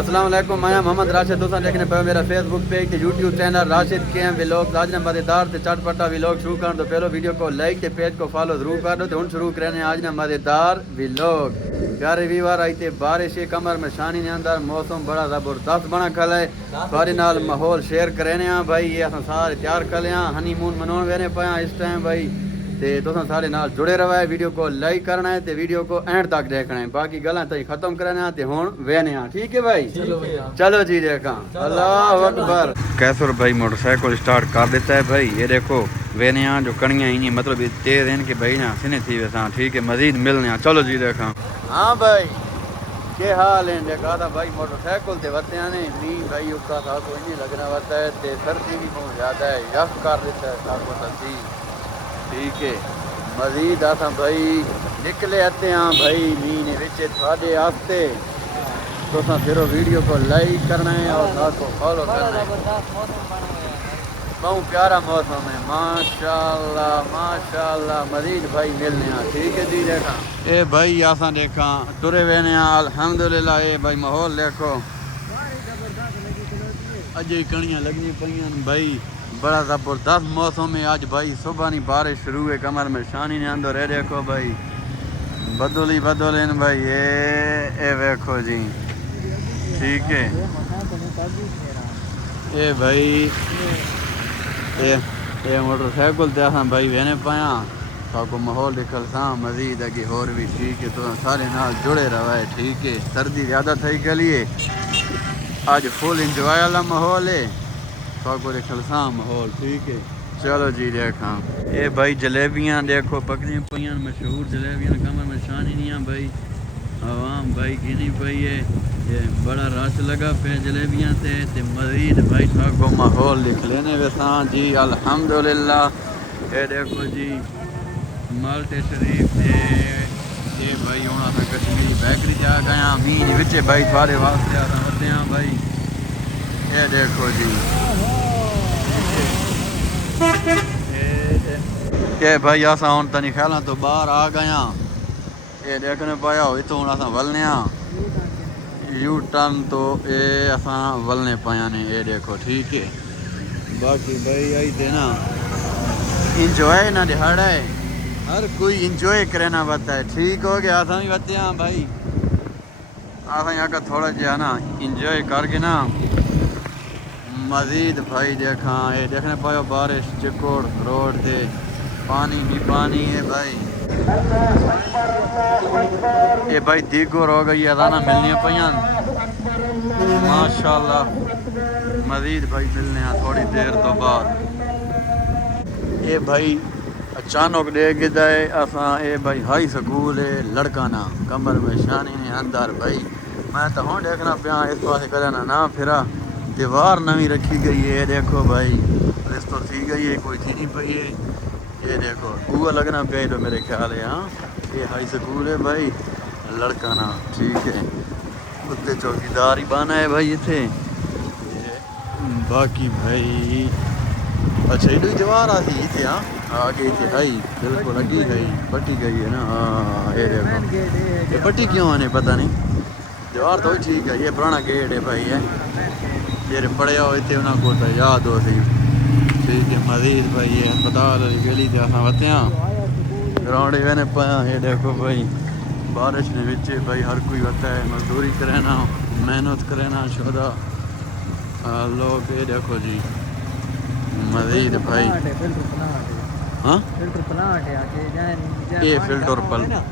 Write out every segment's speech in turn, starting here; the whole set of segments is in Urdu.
السلام علیکم، میں محمد راشد دوستاں دیکھنے پہ میرا فیس بک پیج تے یوٹیوب چینل راشد کے ایم ولاگ آج نے مزیدار تے چٹ پٹا ولاگ شروع کرن تو پہلو ویڈیو کو لائک تے پیج کو فالو ضرور کر دو تے ہن شروع کرنے آج نے مزیدار ولاگ۔ پیارے ویور آئی تے بارش کمر میں شانی نے اندر موسم بڑا زبردست بنا کھلا ہے، سارے نال ماحول شیئر کرنے ہاں بھائی، یہ اساں سارے تیار کر لیاں ہنی مون مناون وینے پیا اس ٹائم بھائی، تے تساں سارے نال جڑے رہو ہے، ویڈیو کو لائک کرنا ہے تے ویڈیو کو اینڈ تک دیکھنا ہے، باقی گلاں تے ختم کرنا تے ہن وینے ہاں، ٹھیک ہے بھائی؟ چلو جی دیکھاں، اللہ اکبر۔ کیسر بھائی موٹر سائیکل سٹارٹ کر دیتا ہے بھائی، یہ دیکھو وینے ہاں جو کڑیاں ہی نہیں مطلب تیز ہیں کہ بھائی نا سنے تھی ویسا، ٹھیک ہے مزید ملنے ہاں، چلو جی دیکھاں۔ ہاں بھائی کیا حال ہے؟ دیکھا تھا بھائی موٹر سائیکل تے وتے نے می بھائی اکا تھا کوئی نہیں لگنا ہوتا ہے تے سردی بھی بہت زیادہ ہے، یخ کر دیتا ہے سب کو تصدیق، ٹھیک ہے مزید آساں بھائی نکلے آتے ہیں بھائی مہینے وچ تھوڑے ہفتے تو پھر ویڈیو کو لائک کرنا ہے اور ساتھ کو فالو کرنا ہے۔ بہت پیارا موسم ہے، ماشاءاللہ مزید بھائی ملنے ہیں، ٹھیک ہے جی دیکھا اے بھائی آساں دیکھا ٹرے وینے ہیں الحمدللہ، اے بھائی ماحول دیکھو اجے کڑیاں لگنی پڑیاں بھائی، بڑا زبردست موسم ہے آج بھائی، صبح نہیں بارش شروع ہے کمر میں شانی نے اندر ہے دیکھو بھائی، بدلی بدلین بھائی اے دیکھو جی، ٹھیک ہے اے بھائی اے موٹر سائیکل تے آساں بھائی وینے پایا تاکو ماحول دکھل ساں مزید اگے اور بھی، ٹھیک ہے تو سارے نال جڑے رہا ہے، ٹھیک ہے سردی زیادہ تھئی گلی ہے آج فل انجوائے والا ماحول ہے، تاکو دکھل ساں ماحول، ٹھیک ہے چلو جی دیکھاں اے بھائی جلیبیاں دیکھو پکڑی پئیاں مشہور جلیبیاں کمر میں شانی نہیں ہیں بھائی، عوام بھائی گنی پئی ہے، یہ بڑا رش لگا پہ جلیبیاں تے مزید بھائی کو ماحول لکھ لینے ویساں جی الحمدللہ، اے دیکھو جی مالٹے شریف تے بھائی ہوں آساں کشمیری بیکری تے آ گیا مین وچے بھائی تھوڑے واسطے آساں وتے ہیں بھائی، اے دیکھو جی اے بھائی آساں ہون تنی خیالاں تو باہر آ گیا، اے دیکھنے پایا ہوئی تو ہوں آساں ولنے ہاں یو ٹرن تو اے اساں ولنے پایا نے، اے دیکھو ٹھیک ہے باقی بھائی آئی تے نا انجوائے نہ دہاڑا ہے، ہر کوئی انجوائے کرنا ہوتا ہے، ٹھیک ہو گیا آساں بھی وتے ہاں بھائی، آساں یہاں کا تھوڑا جہا نا انجوائے کر کے نا مزید بھائی دیکھاں، اے دیکھنے پایا بارش چکوڑ روڈ تے پانی بھی پانی ہے بھائی، اے بھائی دیگر ہو گئی اذانہ ملنی پئیاں ماشاءاللہ، مزید بھائی ملنے ہیں تھوڑی دیر تو بعد، اے بھائی اچانک دے گدا ہے اساں اے بھائی ہائی سکول ہے لڑکانا کمر میں شانی نے اندر بھائی، میں تو ہوں دیکھنا پیا اس پاس کرنا نا پھرا دیوار نوی رکھی گئی ہے دیکھو بھائی، اس تو تھی گئی ہے کوئی تھی نہیں پئی ہے، یہ دیکھو بوا لگنا پیا تو میرے خیال ہے، ہاں یہ ہائی سکول ہے بھائی لڑکانا، ٹھیک ہے اتنے چوکیدار ہی بانا ہے بھائی اتنے، باقی بھائی اچھا ایڈو دیوار آتی اتنے ہاں آگے اتنے ہائی بالکل لگی گئی پٹی گئی ہے نا، ہاں یہ دیکھو یہ پٹی کیوں آنے پتہ نہیں، دیوار تو ٹھیک ہے یہ پرانا گیٹ ہے بھائی ہے، یہ پڑھیا ہوئے تھے انہوں کو تو یاد ہو سی، ٹھیک ہے مزید بھائی یہ ہسپتال والی گلی تے آساں وتے ہاں گراؤنڈ وینے پایا، یہ دیکھو بھائی بارش نے وچے بھائی ہر کوئی وتا ہے مزدوری کرینا محنت کرینا شہدا لوگ، یہ دیکھو جی مزید بھائی ہاں یہ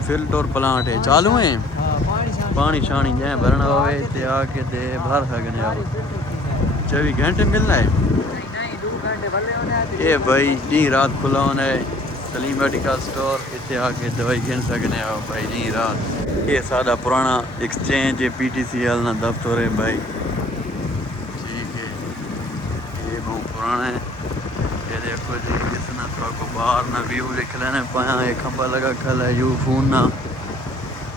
فلٹر پلانٹ ہے چالو ہیں پانی شانی جائیں بھرنا ہوئے تے آ کے تے بھر سکنے ہو 24 گھنٹے ملنا ہے، یہ بھائی دن رات کھلا ہونا ہے سلیم میڈیکل سٹور، اتنے آ کے دوائی گن سکنے ہو بھائی دن رات، یہ سادہ پرانا ایکسچینج ہے پی ٹی سی ایل نا دفتر ہے بھائی، ٹھیک ہے یہ بہت پرانا ہے، یہ دیکھو جی اس نا تھوڑا کو باہر نا ویو لکھ لینے پایا، ایک کھمبا لگا کھلا ہے یو فون نا،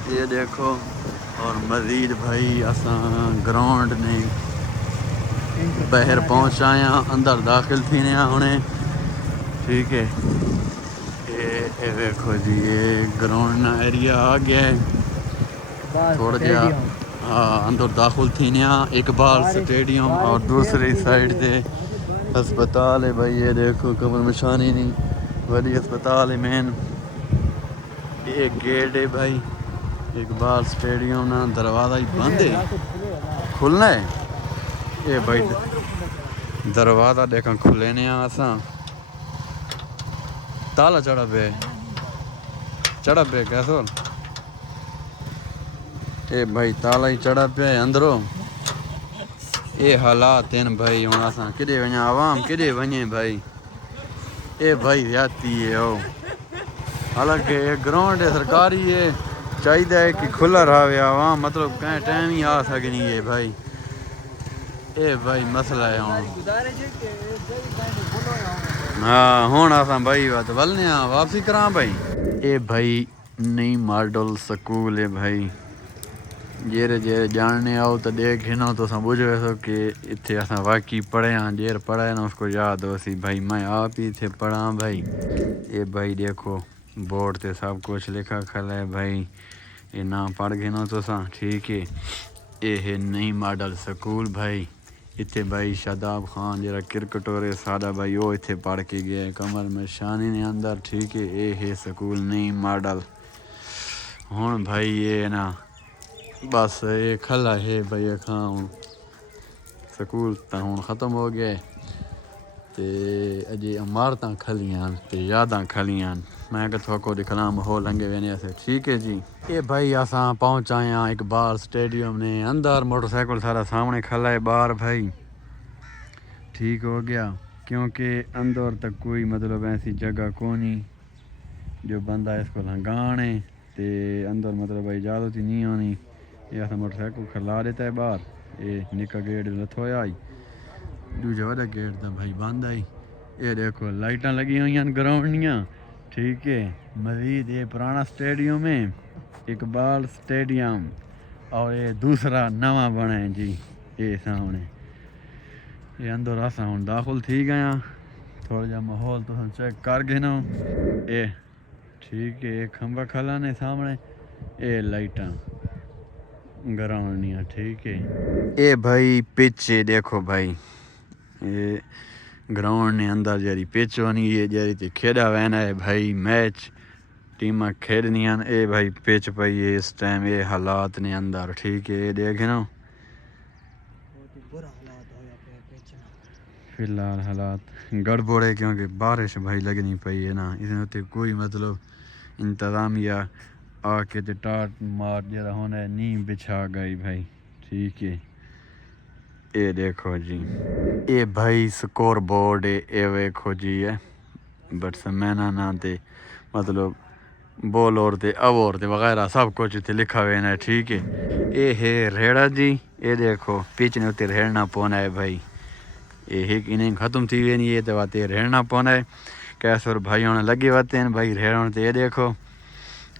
یہ دیکھو اور مزید بھائی اساں گراؤنڈ نے باہر پہنچ آیا اندر داخل تھی نے ہونے، ٹھیک ہے یہ دیکھو جی یہ گراؤنڈ نا ایریا آ گیا ہے تھوڑا جہا اندر داخل تھی نیا اقبال سٹیڈیم اور دوسری سائڈ سے ہسپتال ہے بھائی. یہ دیکھو قمر مشانی نہیں بڑی ہسپتال ہے مین. ایک گیٹ ہے بھائی اقبال سٹیڈیم نا دروازہ ہی بند ہے کھلنا ہے. یہ بھائی دروازہ دیکھا کھلے نے آساں تالا چڑھا پہ کیسو اے بھائی تالا ہی چڑھا پہ اندروں. اے حالات ہیں بھائی ہوں آساں کدے ونیا عوام کدے ونجے بھائی. اے بھائی زیادتی ہے ہو حالانکہ ایک گراؤنڈ ہے سرکاری ہے چاہیے کہ کھلا رہے عوام مطلب کہیں ٹائم ہی آ سکنی ہے بھائی. اے بھائی مسئلہ ہے ہوں ہاں ہوں آساں بھائی بات ولنے واپسی کراں بھائی. اے بھائی نئی ماڈل سکول ہے بھائی. جیرے جاننے آؤ تو دیکھ ہی نہ تو سمجھ ویسو کہ اتنے اساں واقعی پڑھے ہاں جیر پڑھے نا اس کو یاد ہو سی بھائی میں آپ ہی تھے پڑھا بھائی. اے بھائی دیکھو بورڈ تے سب کچھ لکھا کھلا ہے بھائی. یہ نام پڑھ گئے نا تو ساں ٹھیک ہے. یہ ہے نئی ماڈل سکول بھائی. اتنے بھائی شاداب خان جرا کرکٹر ہے سادہ بھائی وہ اتنے پڑھ کے گیا کمر میں شانی نے اندر ٹھیک ہے. یہ ہے سکول نئی ماڈل. ہوں بھائی یہ نا بس یہ کھلا ہے بھائی کھاں سکول تا ہوں ختم ہو گیا تے اجے عمارتاں کھلیاں تے یاداں کھلیاں. میں کہ تھوکو دکھلا ماحول لنگے وینے سے ٹھیک ہے جی. یہ بھائی اساں پہنچائے ہیں اقبال سٹیڈیم نے اندر موٹر سائیکل سارا سامنے کھلا ہے باہر بھائی. ٹھیک ہو گیا کیونکہ اندر تک کوئی مطلب ایسی جگہ کونی جو بندہ اس کو لنگانے تے اندر مطلب اجازت ہی نہیں ہونی. یہ ایسا موٹر سائیکل کھلا دیتا ہے باہر. یہ نکا گیٹ لتھویا آئی دوجا وڈا گیٹ دا بھائی بند آئی. یہ دیکھو لائٹاں لگی ہوئی ہیں گراؤنڈیاں ٹھیک ہے. مزید یہ پرانا سٹیڈیم ہے اقبال سٹیڈیم اور یہ دوسرا نواں بنا ہے جی. یہ سامنے یہ اندر آساں ہوں داخل تھی گیا تھوڑا جا ماحول تو چیک کر گئے نا. یہ ٹھیک ہے یہ کھمبا کھلا نے سامنے یہ لائٹاں گراؤنڈیاں ٹھیک ہے. اے بھائی پچ دیکھو بھائی یہ گراؤنڈ نے اندر جاری پچ ہونی ہے جاری تے کھیڈا وینا ہے بھائی میچ ٹیماں کھیڈنیاں. اے بھائی پچ پئی ہے اس ٹائم یہ حالات نے اندر ٹھیک ہے. یہ دیکھے نا فی الحال حالات گڑبڑ ہے کیونکہ بارش بھائی لگنی پئی ہے نا اس نے کوئی مطلب انتظامیہ آ کے تے ٹاٹ مار جرا ہونا ہے نہیں بچھا گئی بھائی ٹھیک ہے. اے دیکھو جی اے بھائی سکور بورڈ ہے. اے ویکھو جی ہے بیٹسمیناں نا تے مطلب بولر تے اوور تے وغیرہ سب کچھ اتنے لکھا ہوئے ہے ٹھیک ہے. اے ہے ریڑا جی. اے دیکھو پچ نے اتنے ریڑنا پونا ہے بھائی. یہ ایک اننگ ختم تھی وینی ہے تو بات یہ ریڑنا پونا ہے کیسور بھائی ہونے لگے ہوتے ہیں بھائی ریڑھوں تے. یہ دیکھو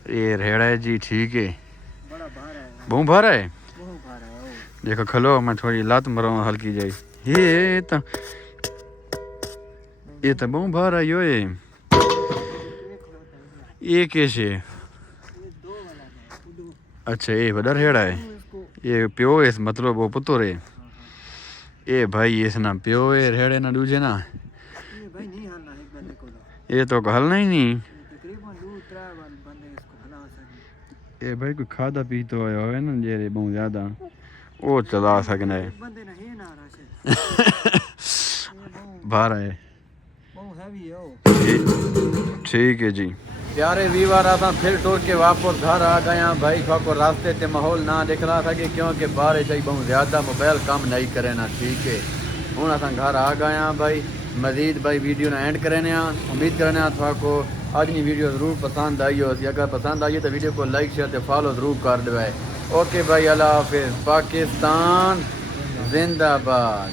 یہ ریڑا ہے جی ٹھیک ہے. بہت بھرا ہے دیکھو کھلو میں تھوڑی لات مروں ہلکی جائی. یہ تو بہت بھرا ہے یہ کیسے اچھا یہ بڑا ریڑا ہے. یہ پیو ہے مطلب وہ پتر ہے. اے بھائی اس نا پیو ہے ریڑے نا دوجے نا یہ تو ہلنا ہی نہیں. یہ بھائی کوئی کھادا پیتا ہوا ہوئے نا جیرے بہت زیادہ وہ چلا سکنا ہے باہر ہے ٹھیک ہے جی. پیارے ویور آساں پھر ٹور کے واپس گھر آ گئے ہیں بھائی. کو راستے تے ماحول نہ دکھلا سکے کیونکہ بارش آئی بہت زیادہ موبائل کام نہیں کرے نا ٹھیک ہے. ہوں آساں گھر آ گئے ہیں بھائی. مزید بھائی ویڈیو نہ اینڈ کرنے ہیں امید کرنے ہیں تھوڑا کو آج کی ویڈیو ضرور پسند آئی ہو. اگر پسند آئی تو ویڈیو کو لائک شیئر تے فالو ضرور کر دو. اوکے بھائی اللہ حافظ. پاکستان زندہ باد.